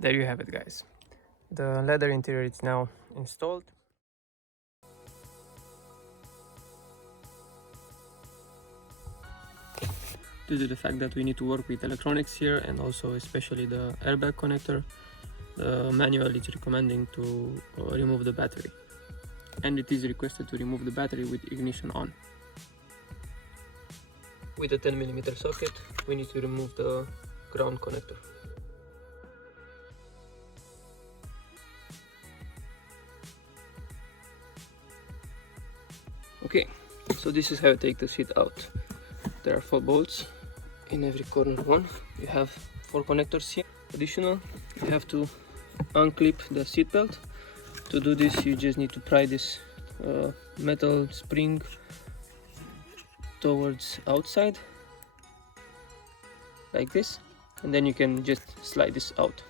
there you have it, guys. The leather interior is now installed. Due to the fact that we need to work with electronics here, and also especially the airbag connector, the manual is recommending to remove the battery, and it is requested to remove the battery with ignition on. With a 10mm socket, we need to remove the ground connector. Okay, so this is how you take the seat out. There are 4 bolts in every corner one. You have 4 connectors here. Additional, you have to unclip the seat belt. To do this, you just need to pry this metal spring towards outside, like this, and then you can just slide this out.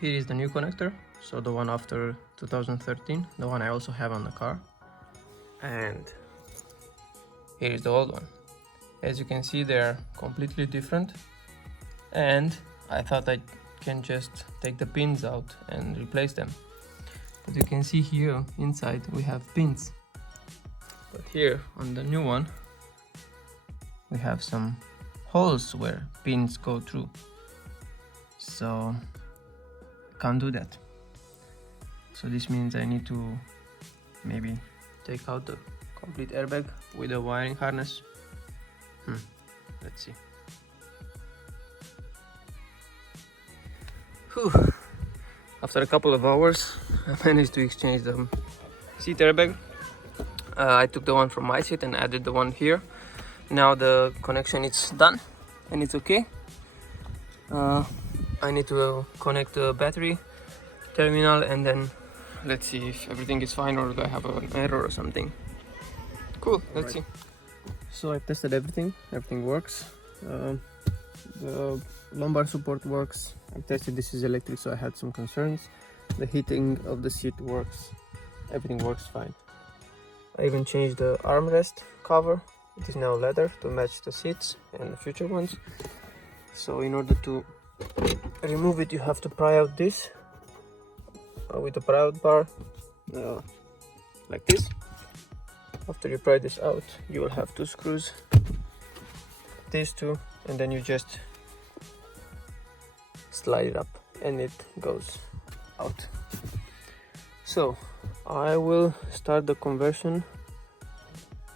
Here is the new connector, so the one after 2013, the one I also have on the car. And here is the old one. As you can see, they're completely different, and I thought I can just take the pins out and replace them. But you can see here inside we have pins, but here on the new one we have some holes where pins go through, so can't do that. So this means I need to maybe take out the complete airbag with a wiring harness. Let's see. Whew. After a couple of hours, I managed to exchange the seat airbag. I took the one from my seat and added the one here. Now the connection is done and it's okay. I need to connect the battery terminal, and then let's see if everything is fine or do I have an error or something. Cool, let's see. So I tested everything works. The lumbar support works. I tested this is electric, so I had some concerns. The heating of the seat works. Everything works fine. I even changed the armrest cover. It is now leather to match the seats and the future ones. So in order to remove it, you have to pry out this with a pry out bar, like this. After you pry this out, you will have 2 screws, these 2, and then you just slide it up and it goes out. So I will start the conversion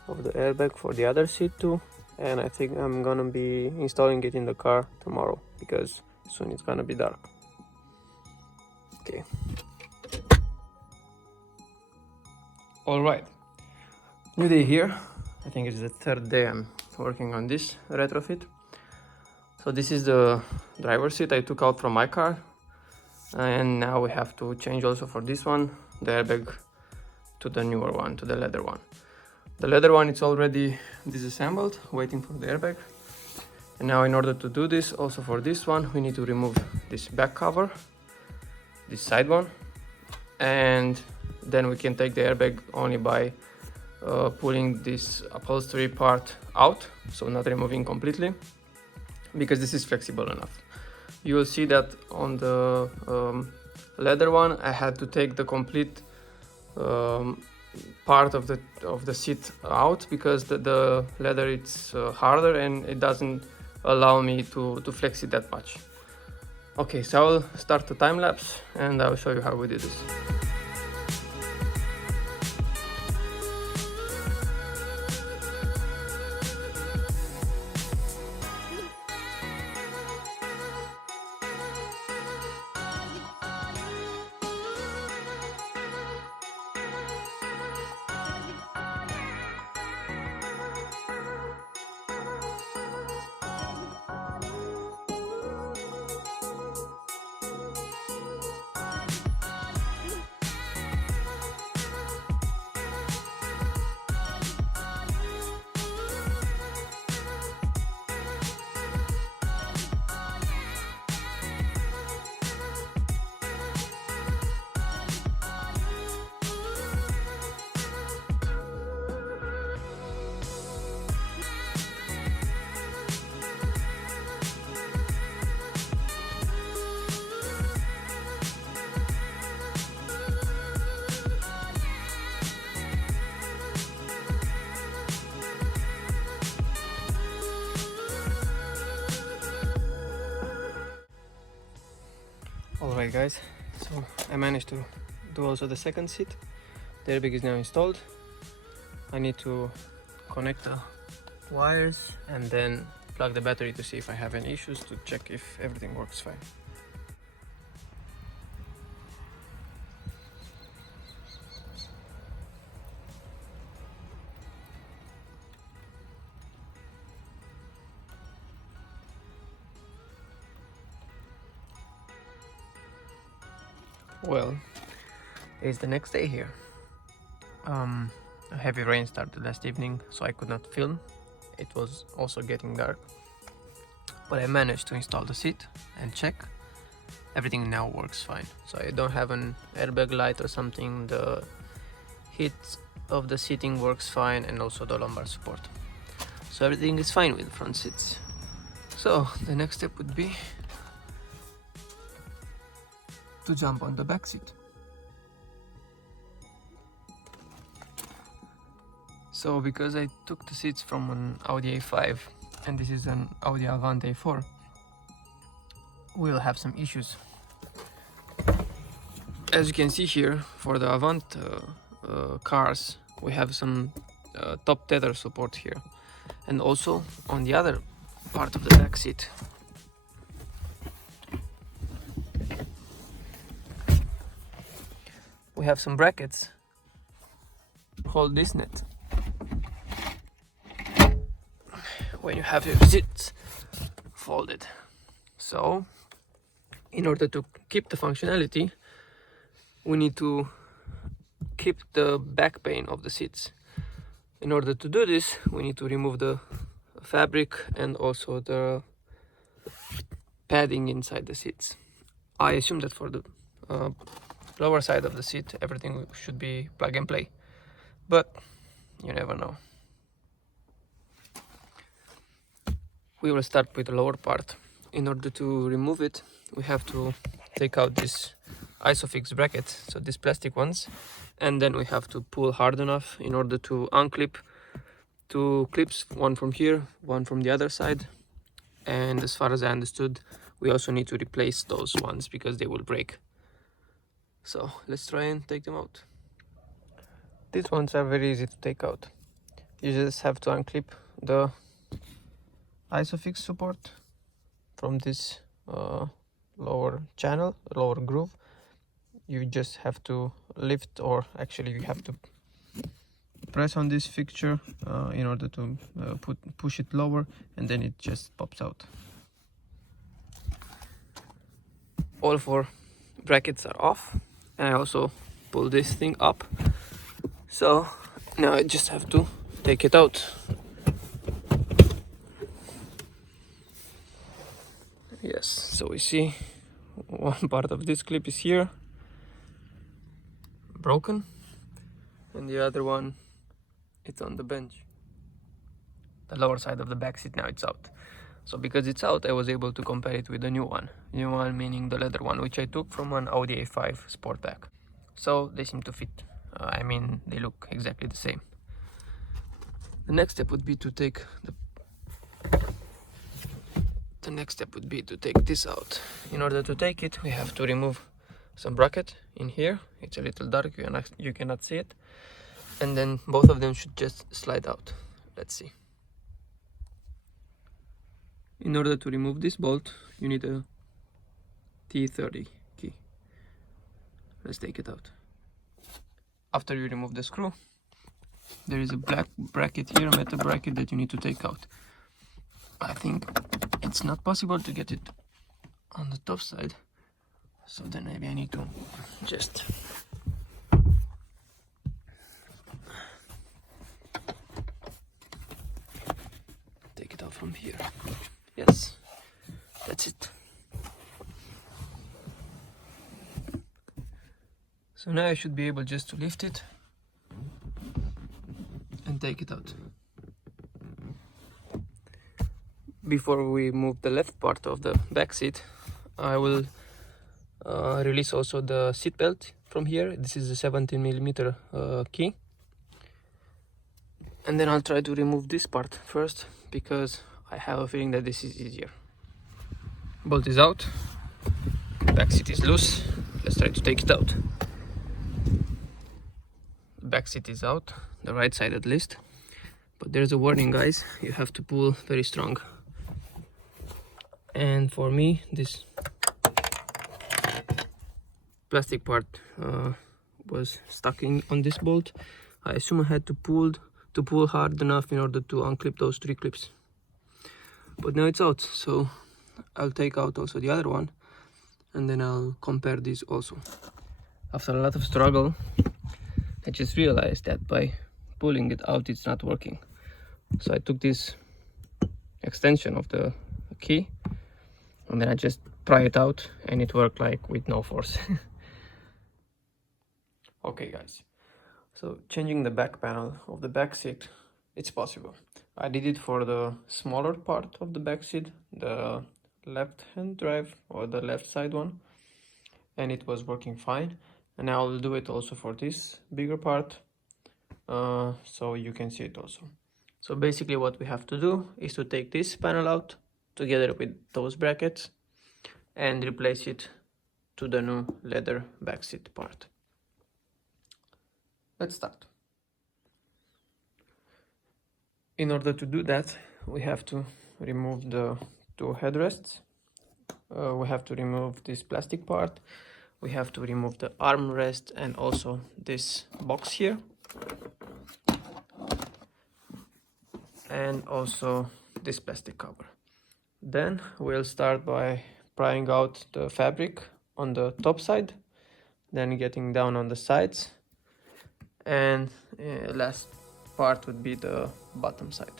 of the airbag for the other seat too, and I think I'm gonna be installing it in the car tomorrow because soon it's gonna be dark. Okay. All right. New day here. I think it's the 3rd day I'm working on this retrofit. So this is the driver's seat I took out from my car, and now we have to change also for this one the airbag to the newer one, to the leather one. The leather one is already disassembled, waiting for the airbag. And now in order to do this, also for this one, we need to remove this back cover, this side one, and then we can take the airbag only by pulling this upholstery part out, so not removing completely, because this is flexible enough. You will see that on the leather one I had to take the complete part of the seat out because the leather it's harder and it doesn't allow me to flex it that much. Okay, so I will start the time lapse and I will show you how we did this. Alright guys, so I managed to do also the second seat. The airbag is now installed. I need to connect the wires and then plug the battery to see if I have any issues, to check if everything works fine. Well, it's the next day here. A heavy rain started last evening, so I could not film. It was also getting dark, but I managed to install the seat and check. Everything now works fine. So I don't have an airbag light or something. The heat of the seating works fine, and also the lumbar support. So everything is fine with the front seats. So the next step would be to jump on the back seat. So because I took the seats from an Audi A5 and this is an Audi Avant A4, we'll have some issues. As you can see here, for the Avant cars, we have some top tether support here, and also on the other part of the back seat we have some brackets to hold this net when you have your seats folded. So in order to keep the functionality, we need to keep the back plane of the seats. In order to do this, we need to remove the fabric and also the padding inside the seats. I assume that for the lower side of the seat everything should be plug and play, but you never know. We will start with the lower part. In order to remove it, we have to take out this isofix bracket, so these plastic ones, and then we have to pull hard enough in order to unclip two clips, one from here, one from the other side. And as far as I understood, we also need to replace those ones because they will break. So let's try and take them out. These ones are very easy to take out. You just have to unclip the isofix support from this lower channel, lower groove. You just have to lift, or actually you have to press on this fixture in order to push it lower, and then it just pops out. All four brackets are off, and I also pull this thing up. So now I just have to take it out. Yes, so we see one part of this clip is here, broken, and the other one, it's on the bench. The lower side of the back seat, now it's out. So because it's out, I was able to compare it with the new one. New one meaning the leather one, which I took from an Audi A5 Sportback. So they seem to fit. I mean, they look exactly the same. The next step would be to take this out. In order to take it, we have to remove some bracket in here. It's a little dark, you cannot see it. And then both of them should just slide out. Let's see. In order to remove this bolt, you need a T30 key. Let's take it out. After you remove the screw, there is a black bracket here, a metal bracket that you need to take out. I think it's not possible to get it on the top side, so then maybe I need to just take it out from here. Yes, that's it. So now I should be able just to lift it and take it out. Before we move the left part of the back seat, I will release also the seat belt from here. This is a 17mm key. And then I'll try to remove this part first, because I have a feeling that this is easier. Bolt is out. Back seat is loose. Let's try to take it out. Back seat is out, the right side at least. But there's a warning, guys. You have to pull very strong. And for me, this plastic part was stuck on this bolt. I assume I had to pull hard enough in order to unclip those 3 clips. But now it's out, so I'll take out also the other one, and then I'll compare these also. After a lot of struggle, I just realized that by pulling it out, it's not working. So I took this extension of the key, and then I just pry it out, and it worked like with no force. Okay, guys. So changing the back panel of the back seat, it's possible. I did it for the smaller part of the back seat, the left hand drive or the left side one, and it was working fine. And now I'll do it also for this bigger part, so you can see it also. So basically what we have to do is to take this panel out together with those brackets and replace it to the new leather back seat part. Let's start. In order to do that, we have to remove the 2 headrests. We have to remove this plastic part. We have to remove the armrest and also this box here. And also this plastic cover. Then we'll start by prying out the fabric on the top side, then getting down on the sides, and last part would be the bottom side.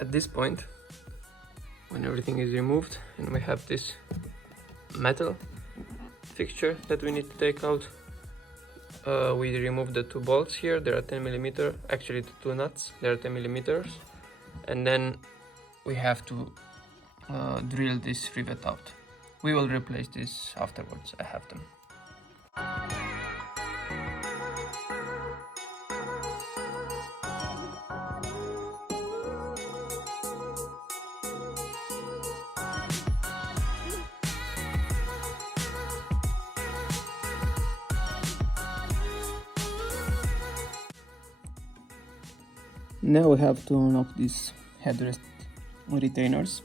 At this point, when everything is removed and we have this metal fixture that we need to take out, we remove the 2 bolts here. There are 10mm, actually the 2 nuts, there are 10mm, and then we have to drill this rivet out. We will replace this afterwards. I have them. Now we have to unlock these headrest retainers.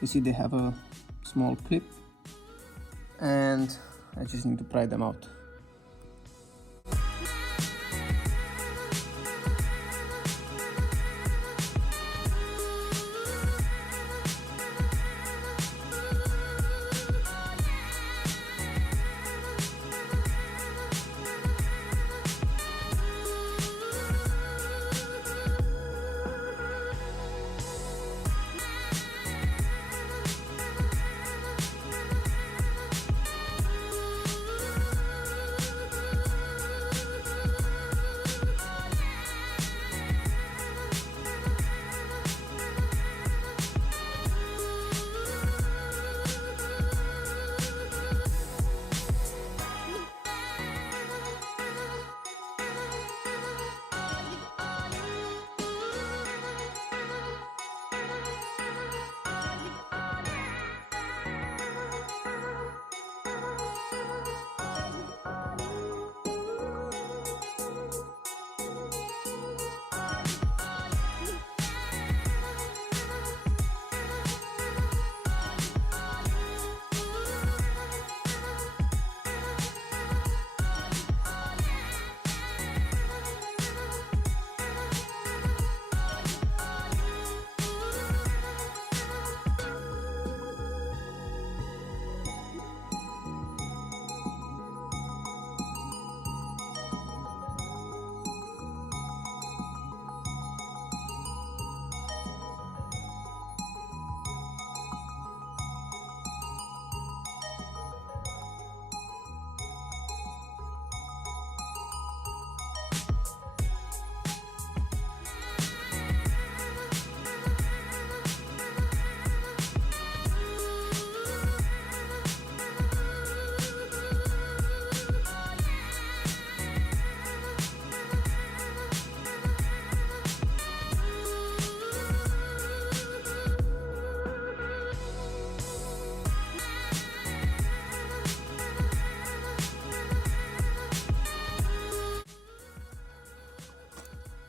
You see they have a small clip, and I just need to pry them out.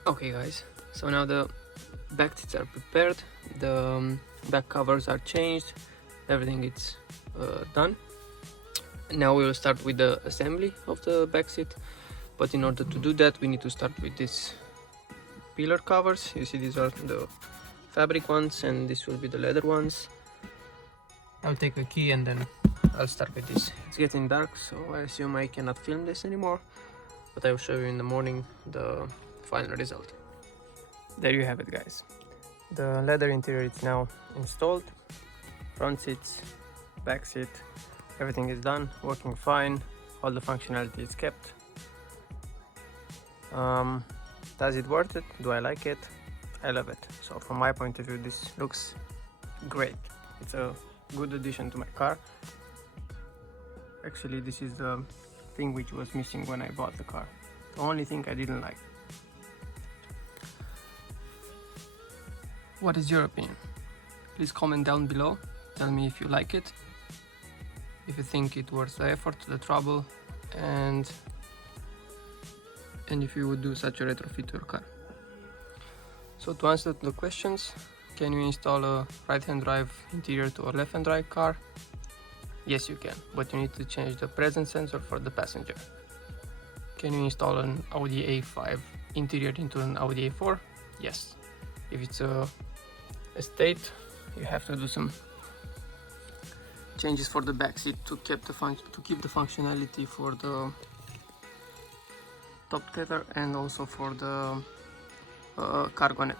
Okay guys, so now the back seats are prepared, the back covers are changed, everything is done. Now we will start with the assembly of the back seat, but in order to do that we need to start with these pillar covers. You see, these are the fabric ones and this will be the leather ones. I'll take a key and then I'll start with this. It's getting dark, so I assume I cannot film this anymore, but I will show you in the morning the final result. There you have it guys. The leather interior is now installed. Front seats, back seat, everything is done, working fine, all the functionality is kept. Does it worth it? Do I like it? I love it. So from my point of view, this looks great. It's a good addition to my car. Actually, this is the thing which was missing when I bought the car. The only thing I didn't like. What is your opinion? Please comment down below. Tell me if you like it, if you think it worth the effort, the trouble, and if you would do such a retrofit to your car. So to answer the questions, can you install a right-hand drive interior to a left-hand drive car? Yes, you can, but you need to change the presence sensor for the passenger. Can you install an Audi A5 interior into an Audi A4? Yes. If it's a estate, you have to do some changes for the back seat to keep the functionality for the top tether and also for the cargo net.